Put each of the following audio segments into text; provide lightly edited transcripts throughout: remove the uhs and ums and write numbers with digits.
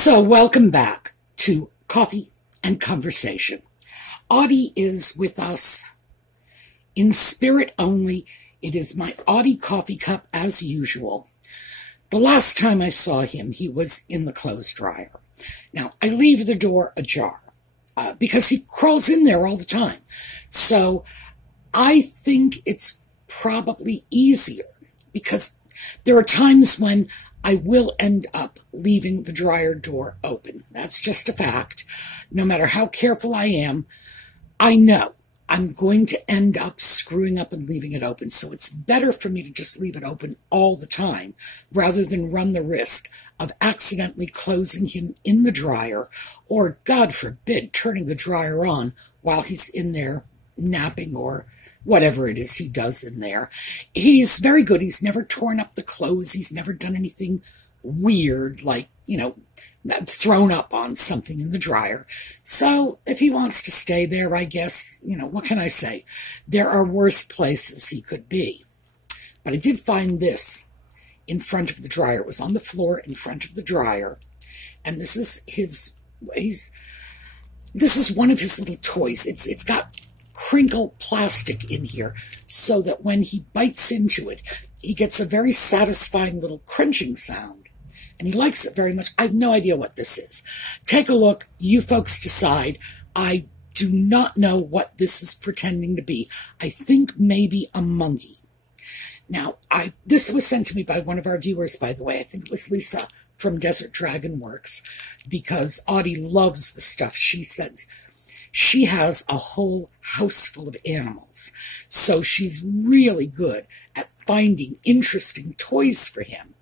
So welcome back to Coffee and Conversation. Audie is with us in spirit only. It is my Audie coffee cup as usual. The last time I saw him, he was in the clothes dryer. Now, I leave the door ajar because he crawls in there all the time. So I think it's probably easier because there are times when I will end up leaving the dryer door open. That's just a fact. No matter how careful I am, I know I'm going to end up screwing up and leaving it open. So it's better for me to just leave it open all the time rather than run the risk of accidentally closing him in the dryer or, God forbid, turning the dryer on while he's in there napping or whatever it is he does in there. He's very good. He's never torn up the clothes. He's never done anything weird like, thrown up on something in the dryer. So if he wants to stay there, I guess, what can I say? There are worse places he could be. But I did find this in front of the dryer. It was on the floor in front of the dryer. And this is this is one of his little toys. It's got crinkle plastic in here so that when he bites into it, he gets a very satisfying little crunching sound. And he likes it very much. I have no idea what this is. Take a look. You folks decide. I do not know what this is pretending to be. I think maybe a monkey. Now, this was sent to me by one of our viewers, by the way. I think it was Lisa from DesertDragonworks, because Audie loves the stuff she sends. She has a whole house full of animals, so she's really good at finding interesting toys for him,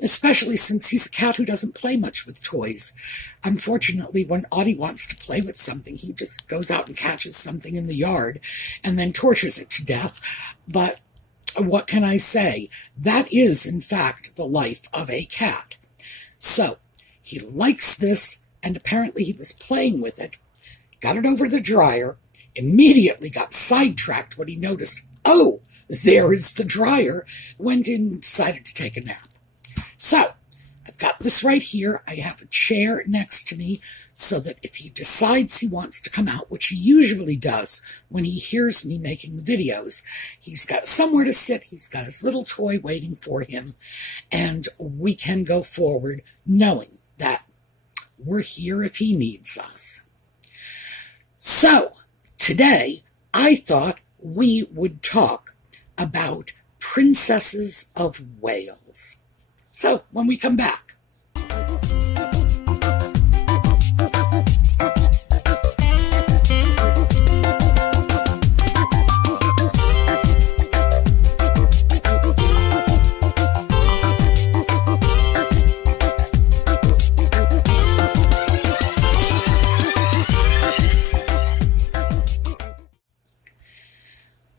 especially since he's a cat who doesn't play much with toys. Unfortunately, when Audie wants to play with something, he just goes out and catches something in the yard and then tortures it to death. But what can I say? That is, in fact, the life of a cat. So he likes this, and apparently he was playing with it. Got it over the dryer, immediately got sidetracked when he noticed, oh, there is the dryer, went in and decided to take a nap. So, I've got this right here. I have a chair next to me so that if he decides he wants to come out, which he usually does when he hears me making the videos, he's got somewhere to sit, he's got his little toy waiting for him, and we can go forward knowing that we're here if he needs us. So, today, I thought we would talk about princesses of Wales. So, when we come back.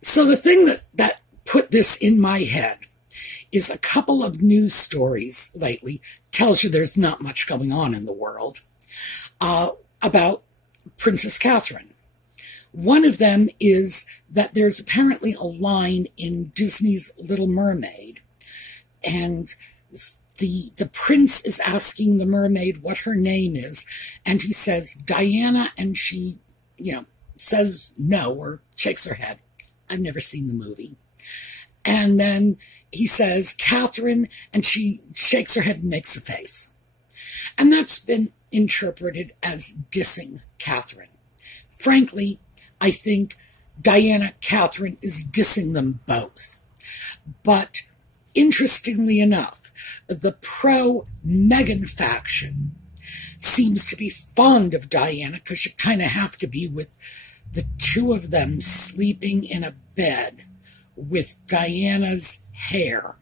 So the thing that put this in my head is a couple of news stories lately, tells you there's not much going on in the world, about Princess Catherine. One of them is that there's apparently a line in Disney's Little Mermaid, and the prince is asking the mermaid what her name is, and he says Diana, and she, says no or shakes her head. I've never seen the movie. And then he says Catherine, and she shakes her head and makes a face. And that's been interpreted as dissing Catherine. Frankly, I think Diana Catherine is dissing them both. But interestingly enough, the pro-Meghan faction seems to be fond of Diana because you kind of have to be with the two of them sleeping in a bed with Diana's hair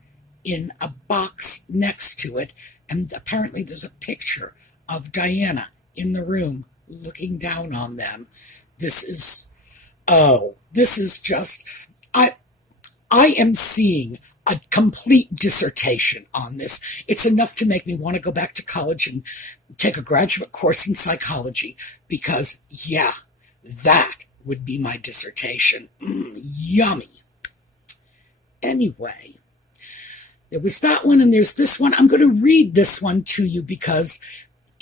in a box next to it, and apparently there's a picture of Diana in the room looking down on them. This is just, I am seeing a complete dissertation on this. It's enough to make me want to go back to college and take a graduate course in psychology, because, yeah, that would be my dissertation. Yummy. Anyway, there was that one, and there's this one. I'm going to read this one to you because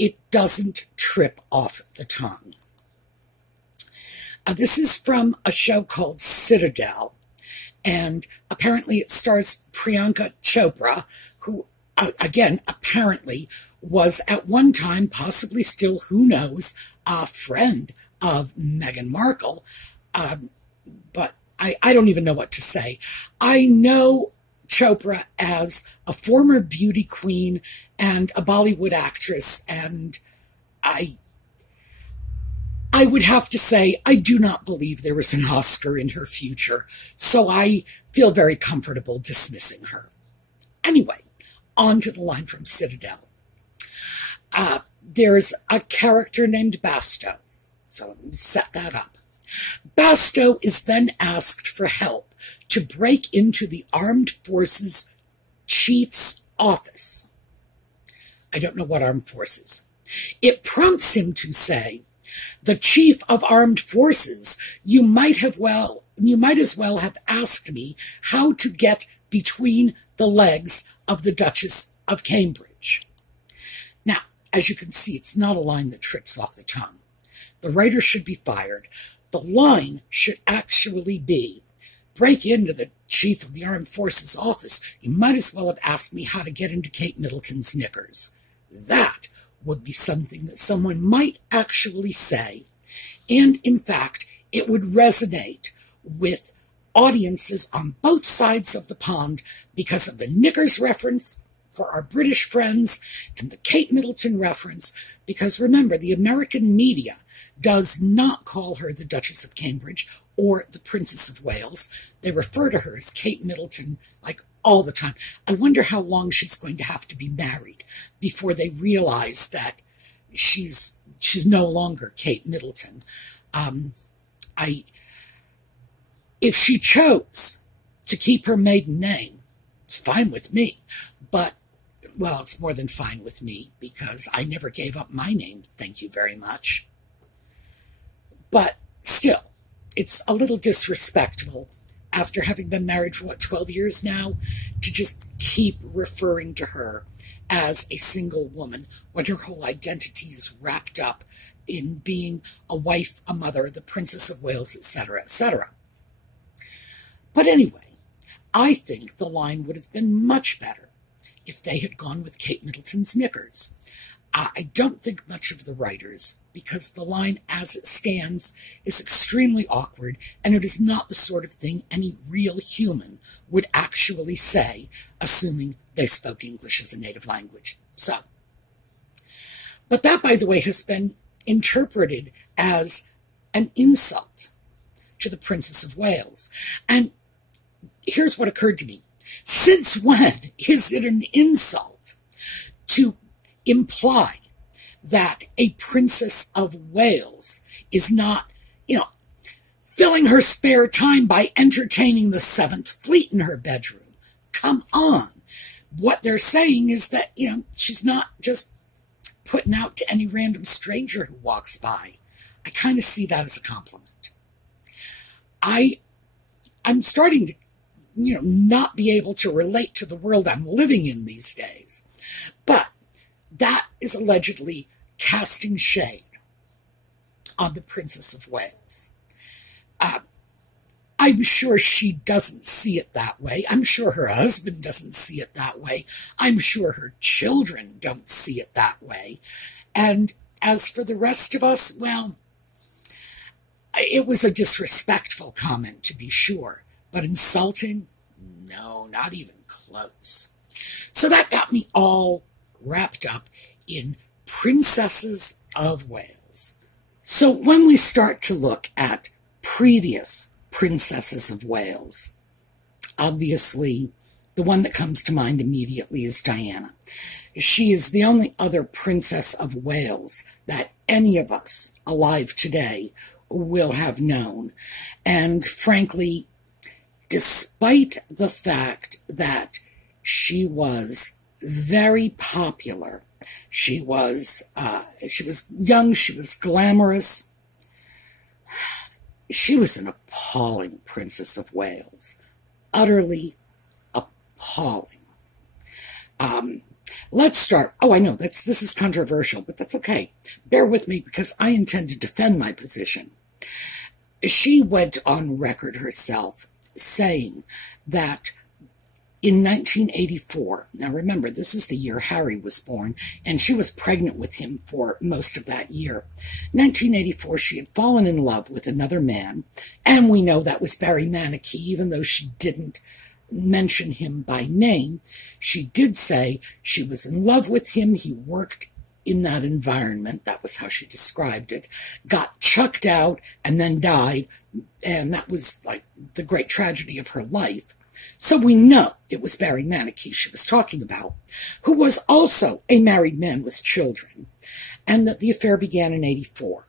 it doesn't trip off the tongue. This is from a show called Citadel, and apparently it stars Priyanka Chopra, who, again, apparently was at one time, possibly still, who knows, a friend of Meghan Markle. But I don't even know what to say. I know Chopra as a former beauty queen and a Bollywood actress, and I would have to say I do not believe there is an Oscar in her future, so I feel very comfortable dismissing her. Anyway, on to the line from Citadel. There's a character named Basto, so let me set that up. Basto is then asked for help to break into the Armed Forces Chief's office. I don't know what armed forces. It prompts him to say, "The Chief of Armed Forces, you might as well have asked me how to get between the legs of the Duchess of Cambridge." Now, as you can see, it's not a line that trips off the tongue. The writer should be fired. The line should actually be, "Break into the Chief of the Armed Forces office. You might as well have asked me how to get into Kate Middleton's knickers." That would be something that someone might actually say, and in fact, it would resonate with audiences on both sides of the pond because of the knickers reference for our British friends and the Kate Middleton reference, because remember, the American media does not call her the Duchess of Cambridge or the Princess of Wales. They refer to her as Kate Middleton like all the time. I wonder how long she's going to have to be married before they realize that she's no longer Kate Middleton. If she chose to keep her maiden name, it's fine with me. But, well, it's more than fine with me because I never gave up my name, thank you very much. But still, it's a little disrespectful after having been married for, 12 years now, to just keep referring to her as a single woman when her whole identity is wrapped up in being a wife, a mother, the Princess of Wales, etc., etc. But anyway, I think the line would have been much better if they had gone with Kate Middleton's knickers. I don't think much of the writers, because the line as it stands is extremely awkward, and it is not the sort of thing any real human would actually say, assuming they spoke English as a native language. But that, by the way, has been interpreted as an insult to the Princess of Wales. And here's what occurred to me. Since when is it an insult to imply that a Princess of Wales is not, filling her spare time by entertaining the Seventh Fleet in her bedroom? Come on. What they're saying is that, she's not just putting out to any random stranger who walks by. I kind of see that as a compliment. I'm starting to, not be able to relate to the world I'm living in these days. But that is allegedly casting shade on the Princess of Wales. I'm sure she doesn't see it that way. I'm sure her husband doesn't see it that way. I'm sure her children don't see it that way. And as for the rest of us, well, it was a disrespectful comment, to be sure. But insulting? No, not even close. So that got me all wrapped up in Princesses of Wales. So when we start to look at previous Princesses of Wales, obviously the one that comes to mind immediately is Diana. She is the only other Princess of Wales that any of us alive today will have known. And frankly, despite the fact that she was very popular, she was young, she was glamorous, she was an appalling Princess of Wales, utterly appalling. Let's start. Oh, I know, this is controversial, but that's okay. Bear with me because I intend to defend my position. She went on record herself saying that in 1984, now remember, this is the year Harry was born, and she was pregnant with him for most of that year. 1984, she had fallen in love with another man, and we know that was Barry Manicky, even though she didn't mention him by name. She did say she was in love with him. He worked in that environment. That was how she described it. Got chucked out and then died, and that was like the great tragedy of her life. So we know it was Barry Manicky she was talking about, who was also a married man with children, and that the affair began in 84.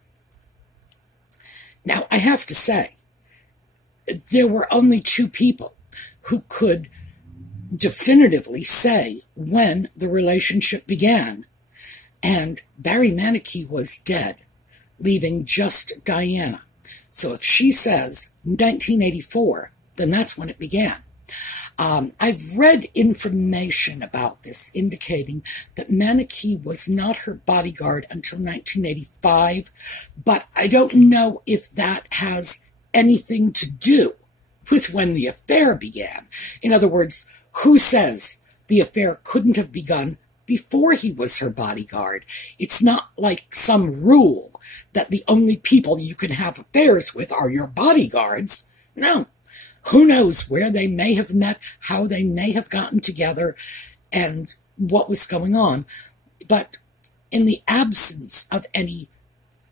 Now, I have to say, there were only two people who could definitively say when the relationship began, and Barry Manicky was dead, leaving just Diana. So if she says 1984, then that's when it began. I've read information about this indicating that Manicky was not her bodyguard until 1985, but I don't know if that has anything to do with when the affair began. In other words, who says the affair couldn't have begun before he was her bodyguard? It's not like some rule that the only people you can have affairs with are your bodyguards. No. Who knows where they may have met, how they may have gotten together, and what was going on. But in the absence of any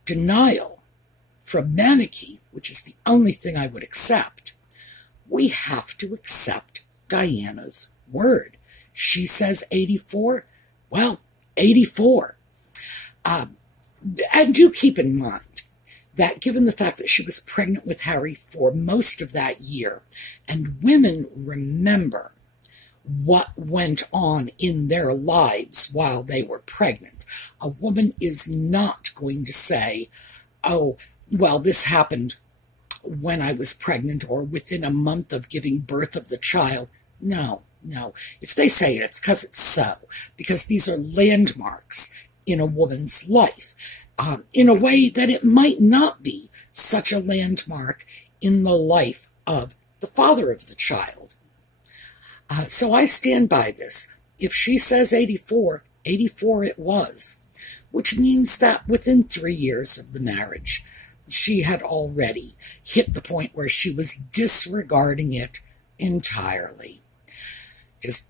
denial from Manicky, which is the only thing I would accept, we have to accept Diana's word. She says 84. Well, 84. And do keep in mind that given the fact that she was pregnant with Harry for most of that year, and women remember what went on in their lives while they were pregnant, a woman is not going to say, oh, well, this happened when I was pregnant or within a month of giving birth of the child. No. If they say it, it's because it's so, because these are landmarks in a woman's life. In a way that it might not be such a landmark in the life of the father of the child. So I stand by this. If she says 84, 84 it was, which means that within 3 years of the marriage, she had already hit the point where she was disregarding it entirely. Just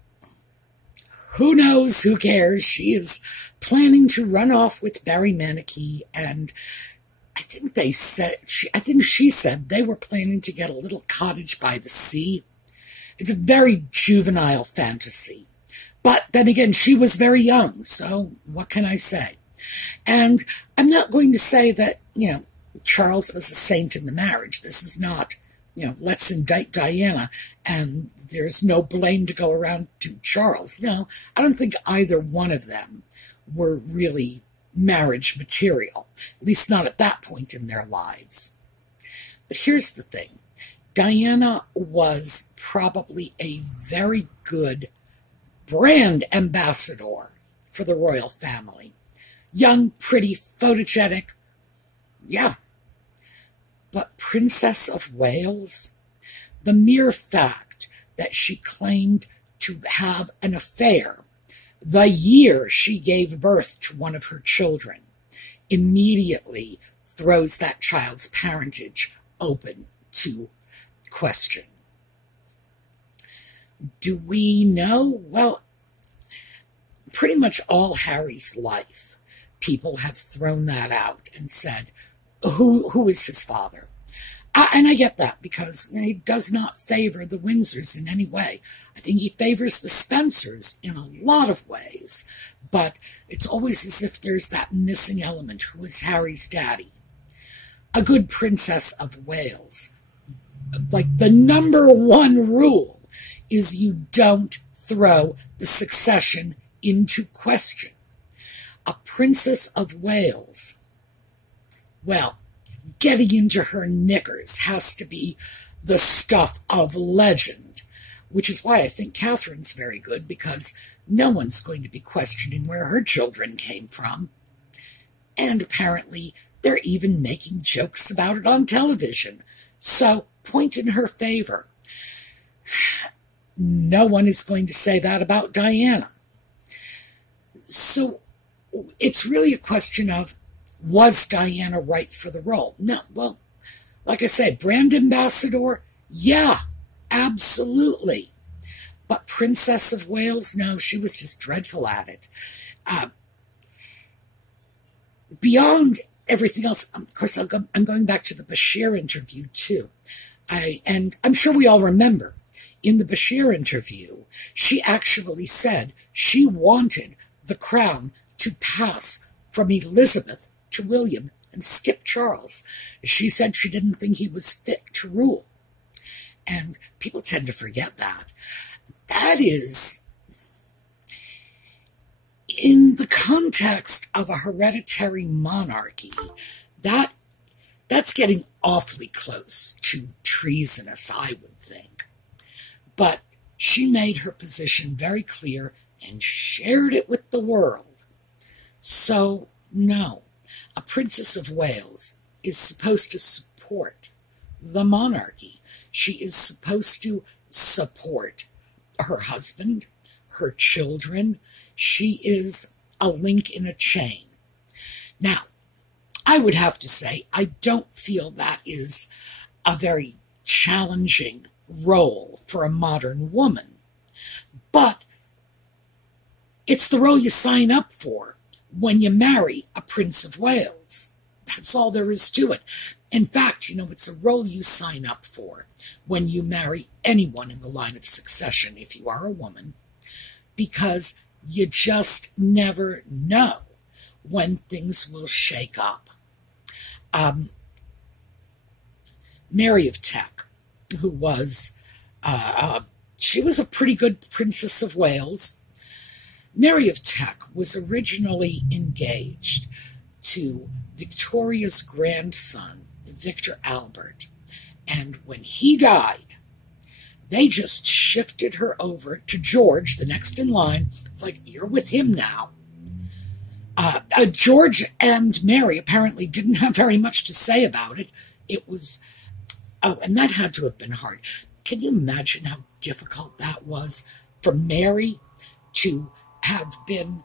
who knows, who cares? She is planning to run off with Barry Manicky, and I think she said they were planning to get a little cottage by the sea. It's a very juvenile fantasy. But then again, she was very young, so what can I say? And I'm not going to say that, Charles was a saint in the marriage. This is not, let's indict Diana and there's no blame to go around to Charles. No, I don't think either one of them were really marriage material, at least not at that point in their lives. But here's the thing. Diana was probably a very good brand ambassador for the royal family. Young, pretty, photogenic. Yeah. But Princess of Wales? The mere fact that she claimed to have an affair the year she gave birth to one of her children immediately throws that child's parentage open to question. Do we know? Well, pretty much all Harry's life, people have thrown that out and said, who is his father? And I get that because he does not favor the Windsors in any way. I think he favors the Spencers in a lot of ways, but it's always as if there's that missing element. Who is Harry's daddy? A good Princess of Wales, like the #1 rule is you don't throw the succession into question. A Princess of Wales, well, getting into her knickers has to be the stuff of legend. which is why I think Catherine's very good, because no one's going to be questioning where her children came from. And apparently they're even making jokes about it on television. So, point in her favor. No one is going to say that about Diana. So, it's really a question of, was Diana right for the role? No, well, like I say, brand ambassador, yeah, absolutely. But Princess of Wales, no, she was just dreadful at it. Beyond everything else, of course, I'm going back to the Bashir interview, too. And I'm sure we all remember, in the Bashir interview, she actually said she wanted the crown to pass from Elizabeth to William and skip Charles. She said she didn't think he was fit to rule. And people tend to forget that. That is, in the context of a hereditary monarchy, that's getting awfully close to treasonous, I would think. But she made her position very clear and shared it with the world. So, no, a Princess of Wales is supposed to support the monarchy. She is supposed to support her husband, her children. She is a link in a chain. Now, I would have to say, I don't feel that is a very challenging role for a modern woman. But it's the role you sign up for when you marry a Prince of Wales. That's all there is to it. In fact, it's a role you sign up for when you marry anyone in the line of succession, if you are a woman, because you just never know when things will shake up. Mary of Teck, who was, she was a pretty good Princess of Wales. Mary of Teck was originally engaged to Victoria's grandson, Victor Albert. And when he died, they just shifted her over to George, the next in line. It's like, you're with him now. George and Mary apparently didn't have very much to say about it. It was, and that had to have been hard. Can you imagine how difficult that was for Mary to have been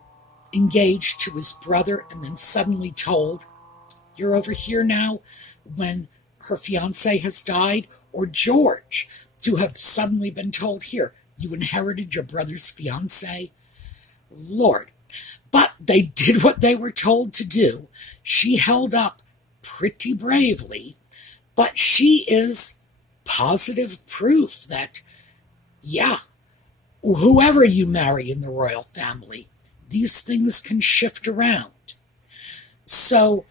engaged to his brother and then suddenly told, you're over here now, when her fiancé has died? Or George to have suddenly been told, here, you inherited your brother's fiancé? Lord. But they did what they were told to do. She held up pretty bravely, but she is positive proof that, yeah, whoever you marry in the royal family, these things can shift around. So,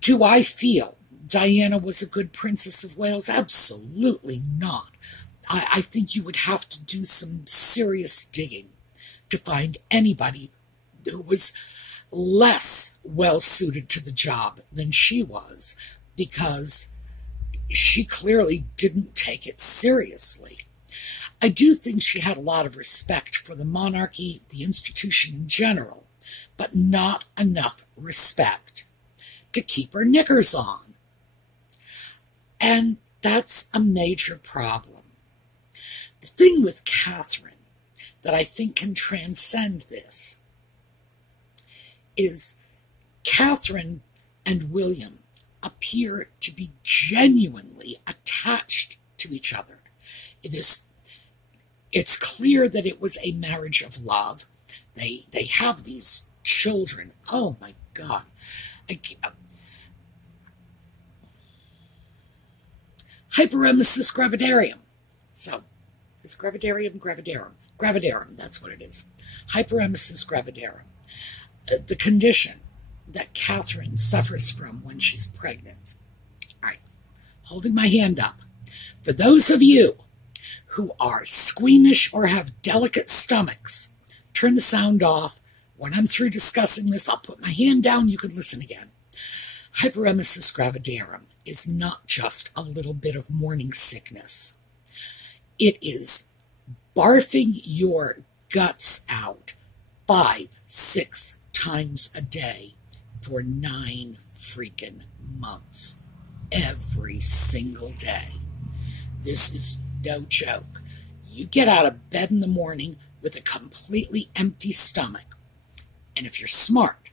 do I feel Diana was a good Princess of Wales? Absolutely not. I think you would have to do some serious digging to find anybody who was less well-suited to the job than she was, because she clearly didn't take it seriously. I do think she had a lot of respect for the monarchy, the institution in general, but not enough respect to keep her knickers on. And that's a major problem. The thing with Catherine that I think can transcend this is Catherine and William appear to be genuinely attached to each other. It's clear that it was a marriage of love. They have these children. Oh my God. Hyperemesis gravidarum. So, it's gravidarum, that's what it is. Hyperemesis gravidarum. The condition that Catherine suffers from when she's pregnant. All right, holding my hand up. For those of you who are squeamish or have delicate stomachs, turn the sound off. When I'm through discussing this, I'll put my hand down. You can listen again. Hyperemesis gravidarum is not just a little bit of morning sickness. It is barfing your guts out 5, 6 times a day for 9 freaking months, every single day. This is no joke. You get out of bed in the morning with a completely empty stomach, and if you're smart,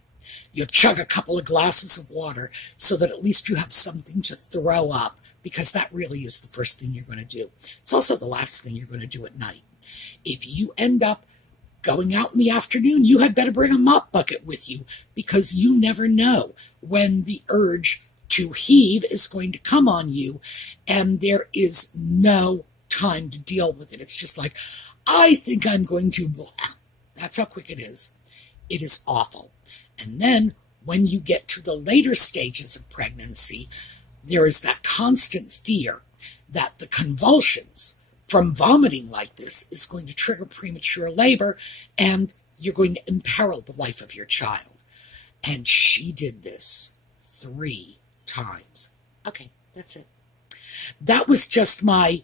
you'll chug a couple of glasses of water so that at least you have something to throw up, because that really is the first thing you're going to do. It's also the last thing you're going to do at night. If you end up going out in the afternoon, you had better bring a mop bucket with you, because you never know when the urge to heave is going to come on you, and there is no time to deal with it. It's just like, I think I'm going to, that's how quick it is. It is awful. And then when you get to the later stages of pregnancy, there is that constant fear that the convulsions from vomiting like this is going to trigger premature labor, and you're going to imperil the life of your child. And she did this 3 times. Okay, that's it. That was just I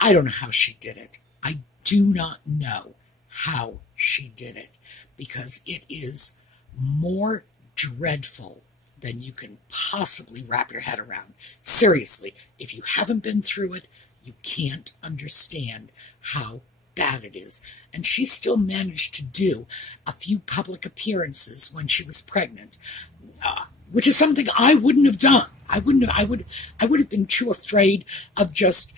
don't know how she did it. I do not know how she did it, because it is more dreadful than you can possibly wrap your head around. Seriously, if you haven't been through it, you can't understand how bad it is. And she still managed to do a few public appearances when she was pregnant, which is something I wouldn't have done. I would have been too afraid of just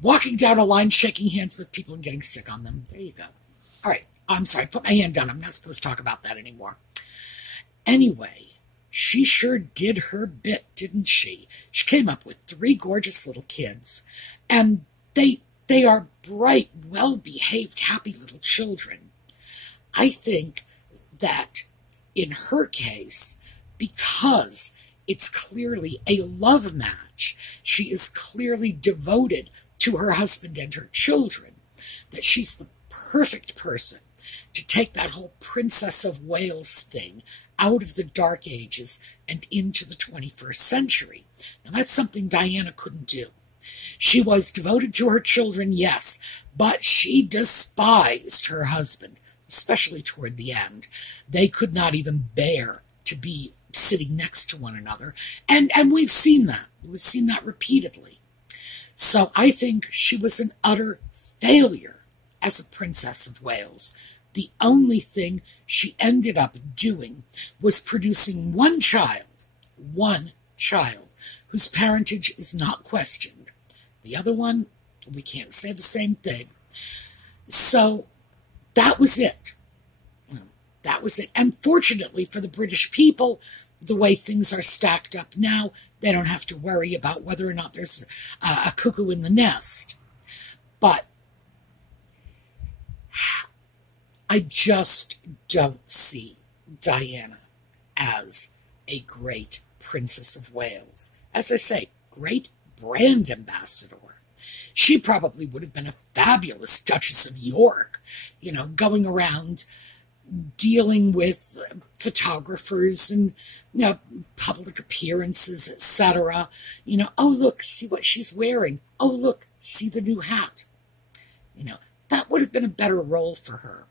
walking down a line, shaking hands with people and getting sick on them. There you go. All right. I'm sorry. Put my hand down. I'm not supposed to talk about that anymore. Anyway, she sure did her bit, didn't she? She came up with 3 gorgeous little kids, and they are bright, well-behaved, happy little children. I think that in her case, because it's clearly a love match, she is clearly devoted to her husband and her children, that she's the perfect person to take that whole Princess of Wales thing out of the Dark Ages and into the 21st century. Now, that's something Diana couldn't do. She was devoted to her children, yes, but she despised her husband, especially toward the end. They could not even bear to be sitting next to one another, and we've seen that. We've seen that repeatedly. So I think she was an utter failure as a Princess of Wales. The only thing she ended up doing was producing one child, whose parentage is not questioned. The other one, we can't say the same thing. So that was it. That was it. And fortunately for the British people, the way things are stacked up now, they don't have to worry about whether or not there's a cuckoo in the nest. But I just don't see Diana as a great Princess of Wales. As I say, great brand ambassador. She probably would have been a fabulous Duchess of York, going around dealing with photographers and public appearances, etc. Oh, look, see what she's wearing. Oh, look, see the new hat. That would have been a better role for her.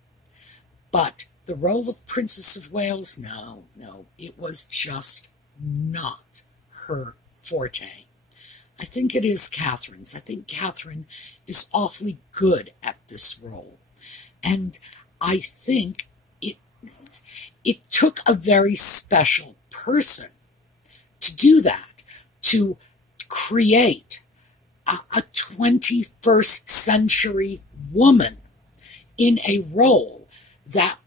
But the role of Princess of Wales, no, it was just not her forte. I think it is Catherine's. I think Catherine is awfully good at this role. And I think it took a very special person to do that, to create a 21st century woman in a role that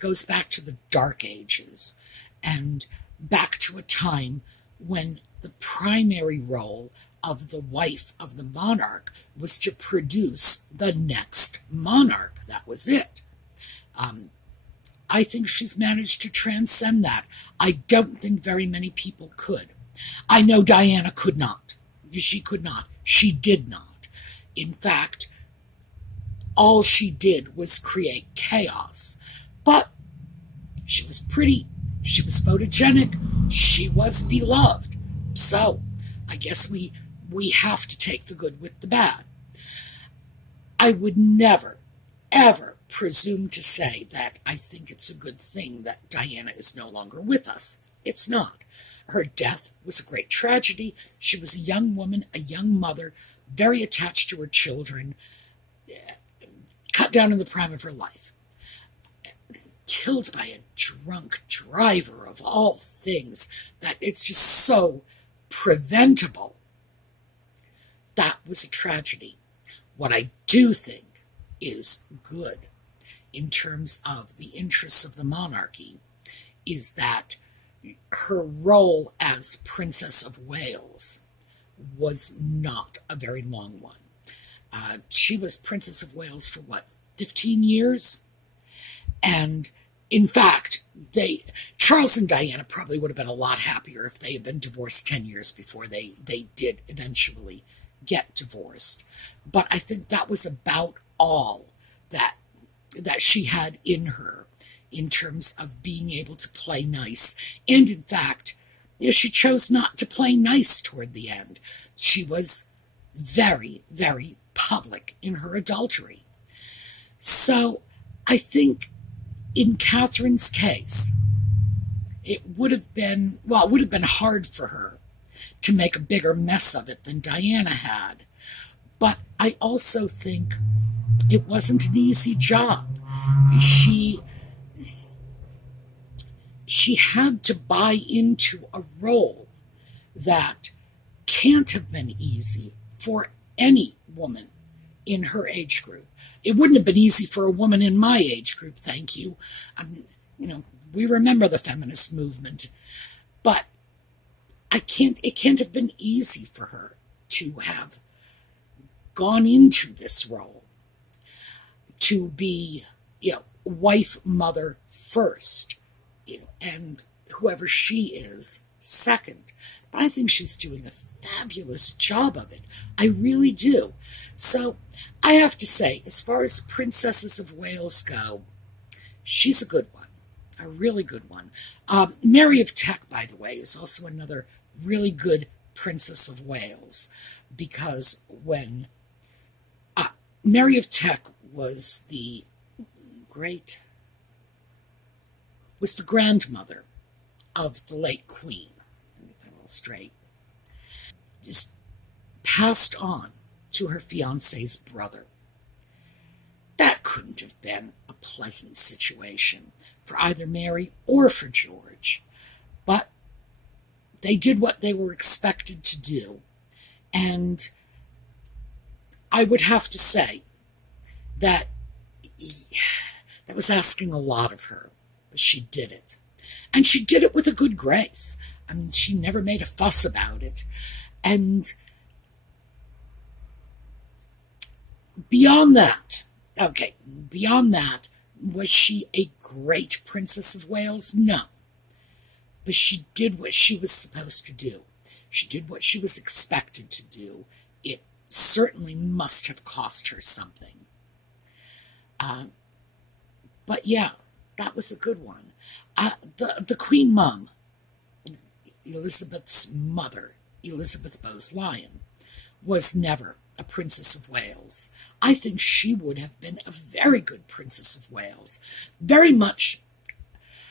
goes back to the Dark Ages and back to a time when the primary role of the wife of the monarch was to produce the next monarch. That was it. I think she's managed to transcend that. I don't think very many people could. I know Diana could not. She could not. She did not. In fact, all she did was create chaos. But she was pretty. She was photogenic. She was beloved. So I guess we have to take the good with the bad. I would never, ever presume to say that I think it's a good thing that Diana is no longer with us. It's not. Her death was a great tragedy. She was a young woman, a young mother, very attached to her children, cut down in the prime of her life. Killed by a drunk driver of all things, that it's just so preventable. That was a tragedy. What I do think is good in terms of the interests of the monarchy is that her role as Princess of Wales was not a very long one. She was Princess of Wales for, 15 years? And, in fact, Charles and Diana probably would have been a lot happier if they had been divorced 10 years before they did eventually get divorced. But I think that was about all that she had in her in terms of being able to play nice. And, in fact, she chose not to play nice toward the end. She was very, very public in her adultery. So I think in Catherine's case, it would have been hard for her to make a bigger mess of it than Diana had. But I also think it wasn't an easy job. She had to buy into a role that can't have been easy for any woman in her age group. It wouldn't have been easy for a woman in my age group, thank you. We remember the feminist movement, but it can't have been easy for her to have gone into this role, to be, wife, mother first, and whoever she is second. But I think she's doing a fabulous job of it. I really do. So I have to say, as far as Princesses of Wales go, she's a good one, a really good one. Mary of Teck, by the way, is also another really good Princess of Wales, because when Mary of Teck was the grandmother of the late Queen, get that all straight, just passed on to her fiancé's brother. That couldn't have been a pleasant situation for either Mary or for George, but they did what they were expected to do, and I would have to say that was asking a lot of her, but she did it. And she did it with a good grace. I mean, she never made a fuss about it. And beyond that, was she a great Princess of Wales? No. But she did what she was supposed to do. She did what she was expected to do. It certainly must have cost her something. But yeah, that was a good one. The Queen Mum, Elizabeth's mother, Elizabeth Bowes-Lyon, was never a Princess of Wales. I think she would have been a very good Princess of Wales, very much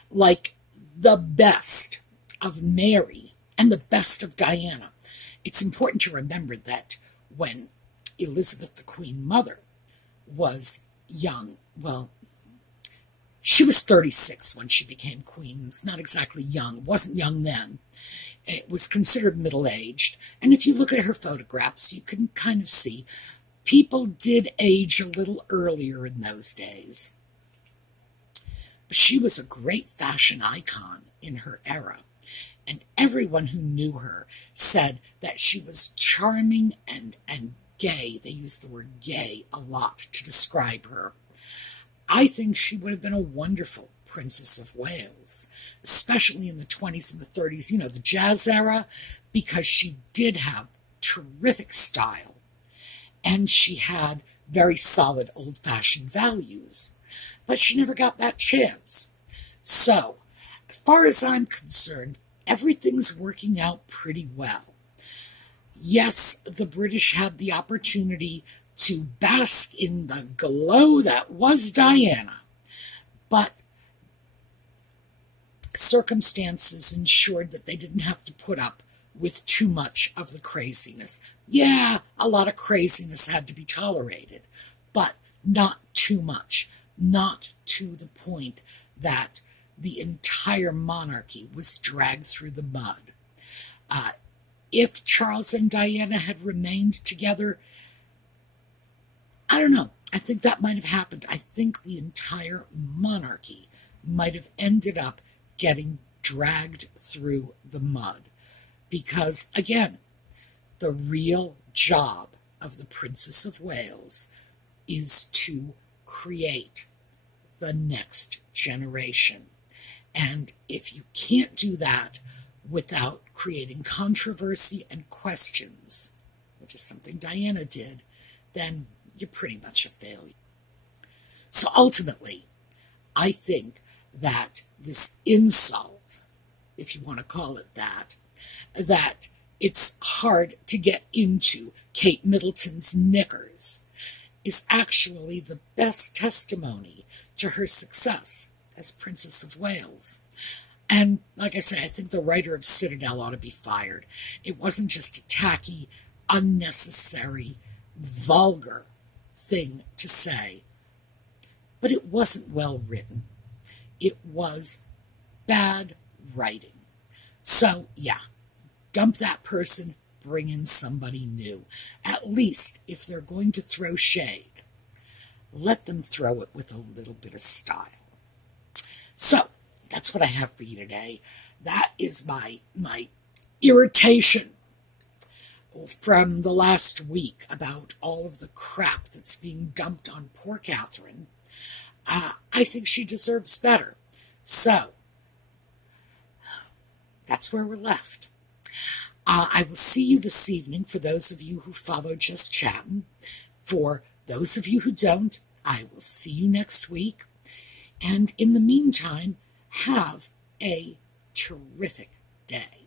like the best of Mary and the best of Diana. It's important to remember that when Elizabeth, the Queen Mother, was young, well, she was 36 when she became queen. It's not exactly young. It wasn't young then. It was considered middle-aged. And if you look at her photographs, you can kind of see people did age a little earlier in those days. But she was a great fashion icon in her era. And everyone who knew her said that she was charming and gay. They used the word gay a lot to describe her. I think she would have been a wonderful Princess of Wales, especially in the 20s and the 30s, you know, the jazz era, because she did have terrific style and she had very solid old-fashioned values, but she never got that chance. So, as far as I'm concerned, everything's working out pretty well. Yes, the British had the opportunity to bask in the glow that was Diana. But circumstances ensured that they didn't have to put up with too much of the craziness. Yeah, a lot of craziness had to be tolerated, but not too much, not to the point that the entire monarchy was dragged through the mud. If Charles and Diana had remained together, I don't know. I think that might have happened. I think the entire monarchy might have ended up getting dragged through the mud. Because, again, the real job of the Princess of Wales is to create the next generation. And if you can't do that without creating controversy and questions, which is something Diana did, then you're pretty much a failure. So ultimately, I think that this insult, if you want to call it that it's hard to get into Kate Middleton's knickers, is actually the best testimony to her success as Princess of Wales. And like I say, I think the writer of Citadel ought to be fired. It wasn't just a tacky, unnecessary, vulgar thing to say, but it wasn't well written. It was bad writing. So, yeah, dump that person, bring in somebody new. At least, if they're going to throw shade, let them throw it with a little bit of style. So, that's what I have for you today. That is my irritation from the last week about all of the crap that's being dumped on poor Catherine. I think she deserves better. So, that's where we're left. I will see you this evening for those of you who follow Just Chattin'. For those of you who don't, I will see you next week. And in the meantime, have a terrific day.